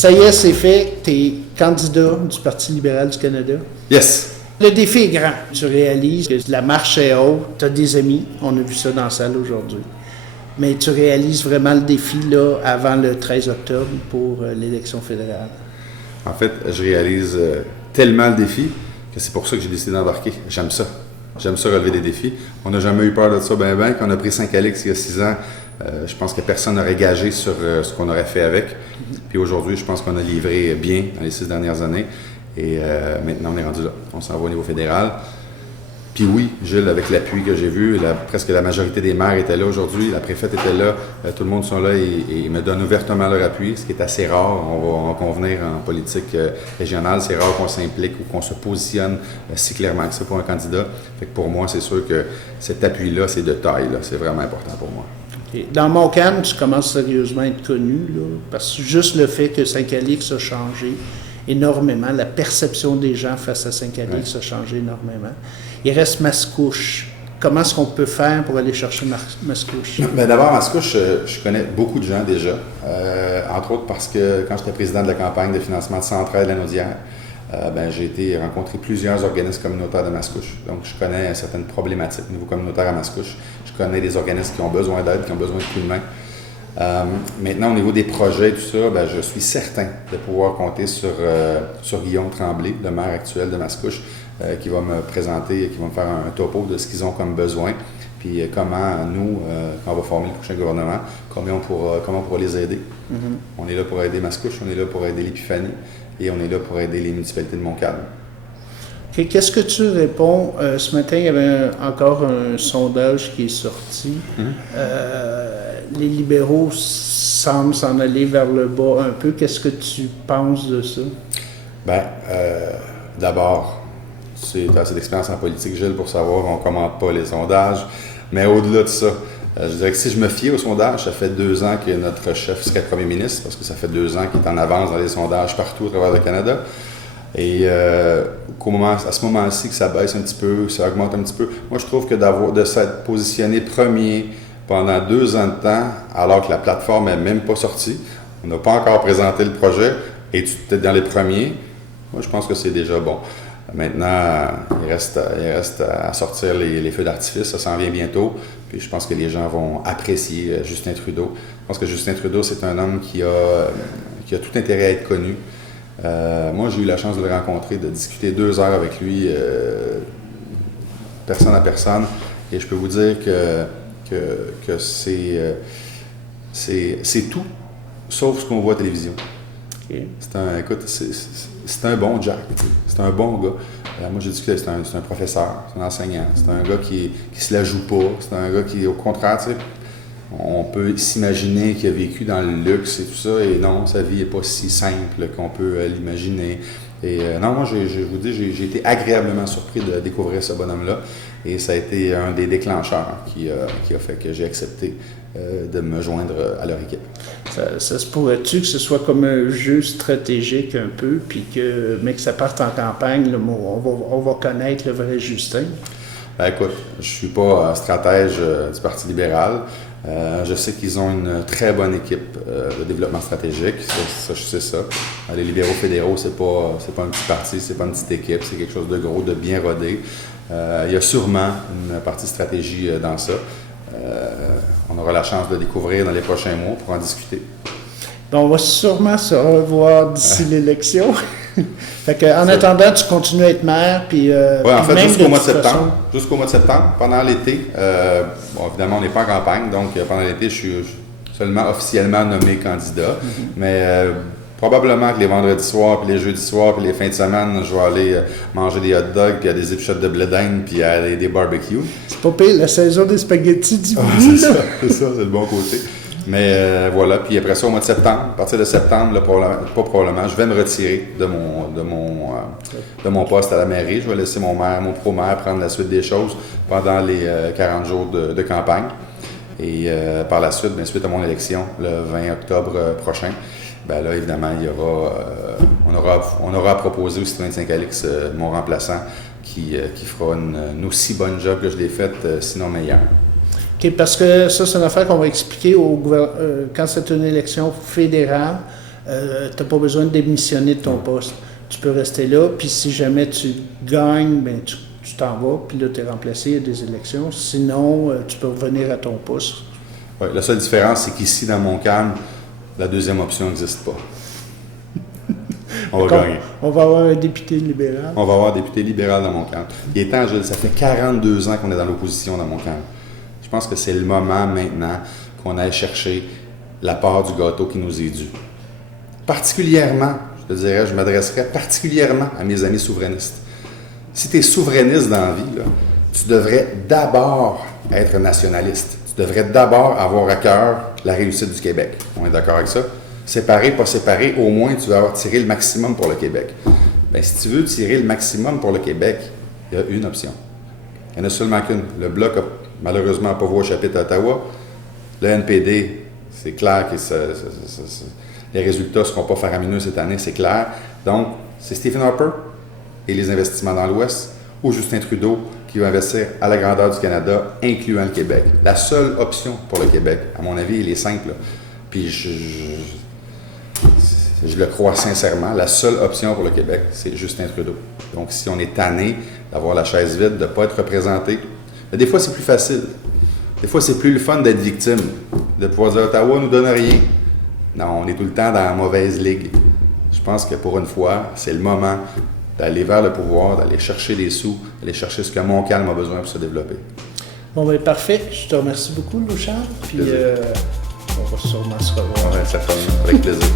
Ça y est, c'est fait. Tu es candidat du Parti libéral du Canada. Yes! Le défi est grand. Tu réalises que la marche est haute. Tu as des amis. On a vu ça dans la salle aujourd'hui. Mais tu réalises vraiment le défi là, avant le 13 octobre pour l'élection fédérale. En fait, je réalise tellement le défi que c'est pour ça que j'ai décidé d'embarquer. J'aime ça. J'aime ça relever des défis. On n'a jamais eu peur de ça, ben. Quand on a pris Saint-Calix il y a 6 ans, je pense que personne n'aurait gagé sur ce qu'on aurait fait avec. Puis aujourd'hui, je pense qu'on a livré bien dans les 6 dernières années. Et maintenant, on est rendu là. On s'en va au niveau fédéral. Puis oui, Gilles, avec l'appui que j'ai vu, presque la majorité des maires étaient là aujourd'hui, la préfète était là, tout le monde sont là et me donne ouvertement leur appui, ce qui est assez rare. On va en convenir en politique régionale, c'est rare qu'on s'implique ou qu'on se positionne si clairement que ça pour un candidat. Fait que pour moi, c'est sûr que cet appui-là, c'est de taille, là. C'est vraiment important pour moi. Okay. Dans Montcalm, tu commences sérieusement à être connu, là, parce que juste le fait que Saint-Calix a changé énormément, la perception des gens face à Saint-Calix a changé énormément. Il reste Mascouche. Comment est-ce qu'on peut faire pour aller chercher Mascouche? Bien, d'abord, Mascouche, je connais beaucoup de gens déjà, entre autres parce que quand j'étais président de la campagne de financement de Centraide Lanaudière, j'ai été rencontrer plusieurs organismes communautaires de Mascouche. Donc, je connais certaines problématiques au niveau communautaire à Mascouche. Je connais des organismes qui ont besoin d'aide, qui ont besoin de coups de main. Maintenant, au niveau des projets et tout ça, je suis certain de pouvoir compter sur Guillaume Tremblay, le maire actuel de Mascouche, qui va me présenter, qui va me faire un topo de ce qu'ils ont comme besoin, puis comment nous, quand on va former le prochain gouvernement, comment on pourra les aider. Mm-hmm. On est là pour aider Mascouche, on est là pour aider l'Épiphanie, et on est là pour aider les municipalités de Montcalm. Okay. Qu'est-ce que tu réponds? Ce matin, il y avait encore un sondage qui est sorti. Mm-hmm. Les libéraux semblent s'en aller vers le bas un peu. Qu'est-ce que tu penses de ça? D'abord, c'est assez d'expérience en politique, Gilles, pour savoir qu'on ne commente pas les sondages. Mais au-delà de ça, je dirais que si je me fiais aux sondages, ça fait 2 ans que notre chef serait premier ministre, parce que ça fait 2 ans qu'il est en avance dans les sondages partout à travers le Canada. Et à ce moment-ci, que ça baisse un petit peu, que ça augmente un petit peu, moi je trouve que de s'être positionné premier pendant 2 ans de temps, alors que la plateforme n'est même pas sortie, on n'a pas encore présenté le projet, et tu es dans les premiers, moi je pense que c'est déjà bon. Maintenant, il reste à sortir les feux d'artifice, ça s'en vient bientôt. Puis je pense que les gens vont apprécier Justin Trudeau. Je pense que Justin Trudeau, c'est un homme qui a tout intérêt à être connu. Moi, j'ai eu la chance de le rencontrer, de discuter 2 heures avec lui, personne à personne. Et je peux vous dire que c'est tout, sauf ce qu'on voit à la télévision. Okay. C'est un bon Jack, c'est un bon gars. Moi, j'ai dit que c'est un professeur, c'est un enseignant, c'est un gars qui se la joue pas, c'est un gars qui, au contraire, tu sais, on peut s'imaginer qu'il a vécu dans le luxe et tout ça, et non, sa vie n'est pas si simple qu'on peut l'imaginer. Et non, moi, je vous dis, j'ai été agréablement surpris de découvrir ce bonhomme-là, et ça a été un des déclencheurs qui a fait que j'ai accepté de me joindre à leur équipe. Ça se pourrait-tu que ce soit comme un jeu stratégique un peu, mais que ça parte en campagne, là, on va connaître le vrai Justin? Écoute, je ne suis pas stratège du Parti libéral. Je sais qu'ils ont une très bonne équipe de développement stratégique. Ça, je sais ça. Les libéraux fédéraux, c'est pas un petit parti, c'est pas une petite équipe, c'est quelque chose de gros, de bien rodé. Il y a sûrement une partie stratégie dans ça. On aura la chance de découvrir dans les prochains mois pour en discuter. On va sûrement se revoir d'ici l'élection. Fait que, en attendant, tu continues à être maire. Puis, en fait, jusqu'au mois de septembre. Jusqu'au mois de septembre, pendant l'été. Évidemment, on n'est pas en campagne, donc pendant l'été, je suis seulement officiellement nommé candidat. Mm-hmm. Mais probablement que les vendredis soirs, puis les jeudis soirs, puis les fins de semaine, je vais aller manger des hot dogs, puis des épichettes de blé d'Inde, puis des barbecues. C'est pas pire, la saison des spaghettis diminue. C'est ça, c'est le bon côté. Mais voilà, puis après ça, au mois de septembre, à partir de septembre, je vais me retirer de mon poste à la mairie. Je vais laisser mon pro-maire prendre la suite des choses pendant les 40 jours de campagne. Et par la suite, suite à mon élection, le 20 octobre prochain, là, évidemment, on aura à proposer au citoyen de Saint-Calix, mon remplaçant, qui fera une aussi bonne job que je l'ai faite, sinon meilleure. OK, parce que ça, c'est une affaire qu'on va expliquer quand c'est une élection fédérale. tu n'as pas besoin de démissionner de ton poste. Tu peux rester là, puis si jamais tu gagnes, ben tu t'en vas, puis là, tu es remplacé, il y a des élections. Sinon, tu peux revenir à ton poste. Oui, la seule différence, c'est qu'ici, dans Montcalm, la deuxième option n'existe pas. On va gagner. On va avoir un député libéral. On va avoir un député libéral dans Montcalm. Il est temps, Gilles, ça fait 42 ans qu'on est dans l'opposition dans Montcalm. Je pense que c'est le moment maintenant qu'on aille chercher la part du gâteau qui nous est due. Particulièrement, je te dirais, je m'adresserais particulièrement à mes amis souverainistes. Si tu es souverainiste dans la vie, là, tu devrais d'abord être nationaliste. Tu devrais d'abord avoir à cœur la réussite du Québec. On est d'accord avec ça? Séparé, pas séparé, au moins tu vas avoir tiré le maximum pour le Québec. Bien, si tu veux tirer le maximum pour le Québec, il y a une option. Il n'y en a seulement qu'une. Le Bloc a malheureusement pas voix au chapitre à Ottawa. Le NPD, c'est clair que les résultats ne seront pas faramineux cette année, c'est clair. Donc, c'est Stephen Harper et les investissements dans l'Ouest, ou Justin Trudeau qui va investir à la grandeur du Canada, incluant le Québec. La seule option pour le Québec, à mon avis, elle est simple. Puis je le crois sincèrement, la seule option pour le Québec, c'est Justin Trudeau. Donc, si on est tanné d'avoir la chaise vide, de ne pas être représenté, des fois, c'est plus facile. Des fois, c'est plus le fun d'être victime, de pouvoir dire « Ottawa ne nous donne rien ». Non, on est tout le temps dans la mauvaise ligue. Je pense que pour une fois, c'est le moment d'aller vers le pouvoir, d'aller chercher des sous, d'aller chercher ce que Montcalm a besoin pour se développer. Bon, bien, parfait. Je te remercie beaucoup, Louchard. Puis, on va sûrement se revoir. Ouais, ça fait avec plaisir.